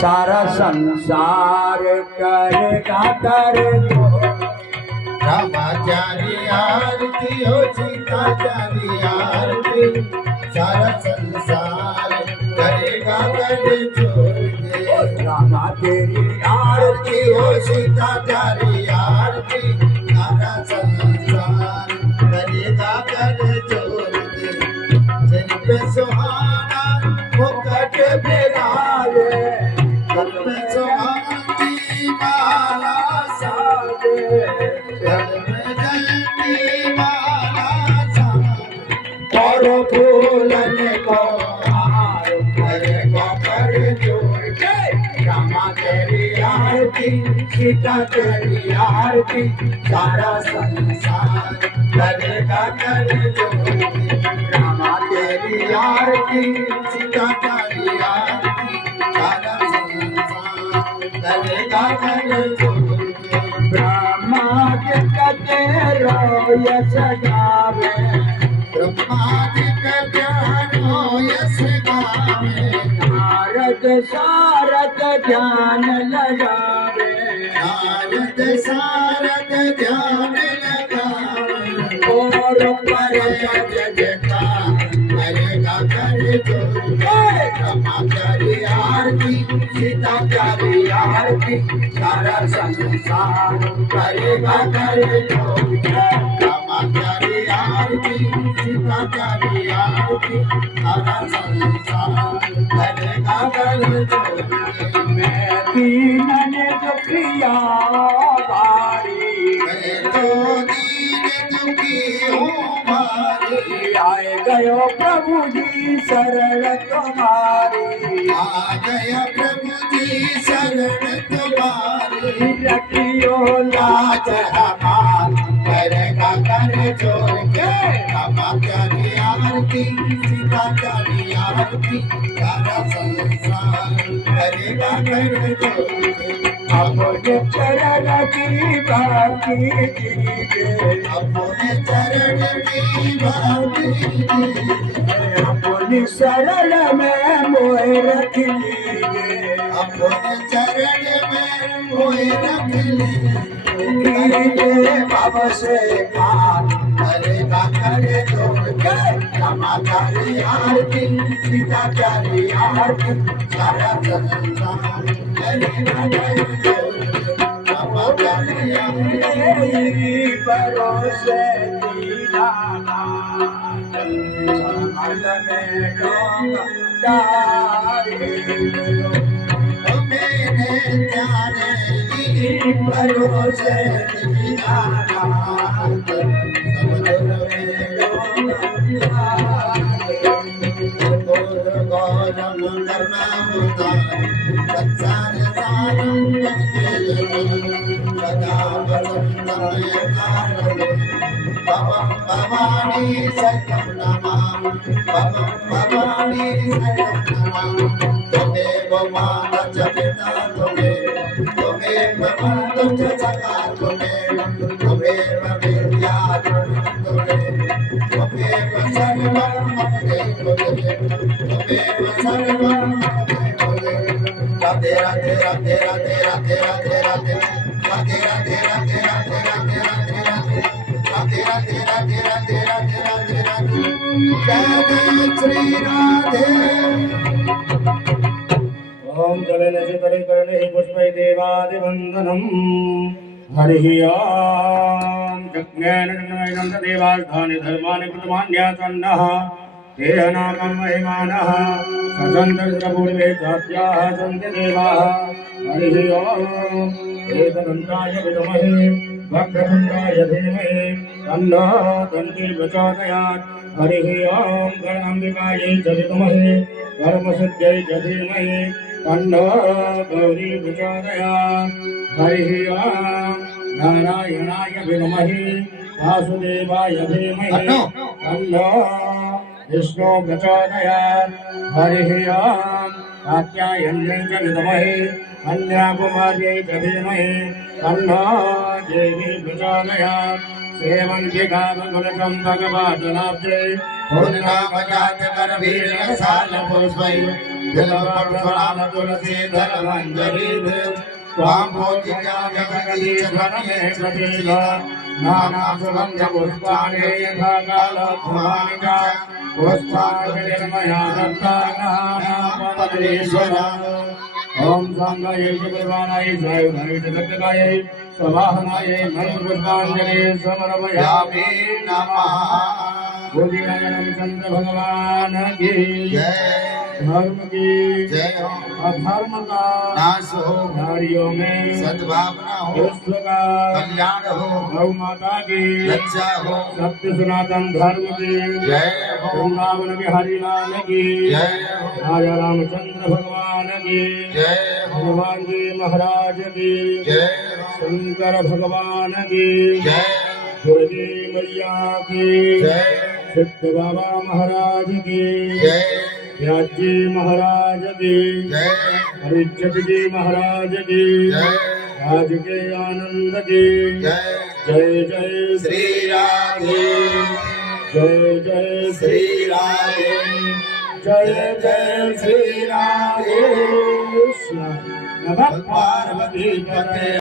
सारा संसार करेगा कर रामाचारी आरती हो सीताचारी आरती सारा संसार करेगा कर छोड़ दे रामा तेरी आरती हो सीताचारी आरती सारा संसार करेगा कर छोड़ दे सिर पे सुहाना मुकुट बिराजे सिर पे सुहानी माला साजे सिर में जयती माला साजे और फूलन को हार करेगा कर छोड़ के रामा तेरी आरती सीता तेरी आरती सारा संसार करेगा कर छोड़ दे रामा तेरी आरती सीताचारी आरती सारा संसार करेगा कर छोड़ दे ब्रह्मा के कते रोयस गावे ब्रह्मादिक ज्ञानो यस गावे नारद सारद ध्यान लगावे नारद सारद ध्यान लगावे और पर जगता करेगा कर छोड़ दे रामाचारी आरती सीताचारी आरती सारा संसार करेगा कर छोड़ दे रामाचारी आरती सीताचारी आरती सारा संसार करेगा कर छोड़ दे मैं दीन दुखिया भारी मैं तो दीन दुखी हूँ भारी आए गयो प्रभु जी शरण तुम्हारी आ गया प्रभु जी शरण तुम्हारी रखियो लाज लाज हमार करेगा कर छोड़ के रामाचारी आरती सीताचारी आरती सारा संसार करेगा कर छोड़ के अपने चरण की भक्ति कीजिए अपने चरण की भक्ति कीजिए अपनी शरण में मोह रख लीजिए अपने चरण में मोह रख लीजिए कीजिए बाबा से पार करेगा कर छोड़ के रामाचारी आरती सीताचारी आरती सारा संसार करेगा कर छोड़ के रामाचारी आरती मेरी भरोसे दीनानाथ समझ में डोंगारी मेरे जाने की भरोसे दीनानाथ समुद्र में गौरम करना उदार संसार सारम सदा वसंतम भवम भवानी सत्यम नमामि भवम भवानी सत्यम नमामि त्वमेव माता च पिता त्वमेव बन्धुश्च सखा त्वमेव विद्या त्वमेव सर्वं मम देव त्वमेव सर्वं मम देव राधे राधे राधे राधे राधे राधे राधे राधे राधे राधे राधे राधे राधे राधे राधे राधे राधे राधे राधे जय श्री राधे ओम जलेन शीतले कर्णे पुष्पै देवादिवन्दनम् हरिः ओम जज्ञेन जन्मैनं देवास्थानि धर्माणि कृतमान्यासन्नः तेहनाकं महिमानः सचन्दर्पूर्वे चात्याः सन्ति देवाः हरिः ओम एकदन्ताय विद्महे वक्रतुण्डाय धीमहि तन्नो दन्ति प्रचोदयात् हरिः ओम गणाम्बिकायै च विद्महे कर्मसिद्ध्यै च धीमहि तन्नो गौरी प्रचोदयात् हरिः ओम नारायणाय विद्महे वासुदेवाय धीमहि तन्नो विष्णु प्रचोदयात् हरिः ओम कात्यायन्यै च विद्महे कन्याकुमार्यै च धीमहि तन्नो देवी प्रचोदयात् सेवन्तिकामकुलकं भगवान् लाभ्ये पूर्णामजात करवीर साल पुष्पै बिल्वपत्रफलान् तुलसीदलमञ्जरीत् त्वां भोजिका जगदीशधनमे प्रतीद नानासुगन्धपुष्पाणि यथा कालध्रुवाणि च पुष्पाणिर्मया दत्तानापदेश्वर ॐ सांगायै सुप्रभानायै सायुधायै जगत्कायै सवाहनायै मन्त्रपुष्पाञ्जलि समर्पयामि नमः। बोलिए रामचंद्र भगवान की जय। धर्म की जय हो। अधर्म का नाश हो। नारियों में सद्भावना हो। विश्व का कल्याण हो। गौ माता की रक्षा हो। सत्य सनातन धर्म की जय हो। वृंदावन बिहारी लाल की जय हो। राजा रामचंद्र भगवान की जय हो। हनुमान जी महाराज की जय हो। शंकर भगवान की जय दुर्गी मैया की जय सिद्ध बाबा महाराज की जय व्यास जी महाराज की जय हरिचंद जी महाराज की जय राज के आनंद की जय जय जय श्री राधे जय जय श्री राधे जय जय श्री राधे कृष्ण नमः पार्वती पते।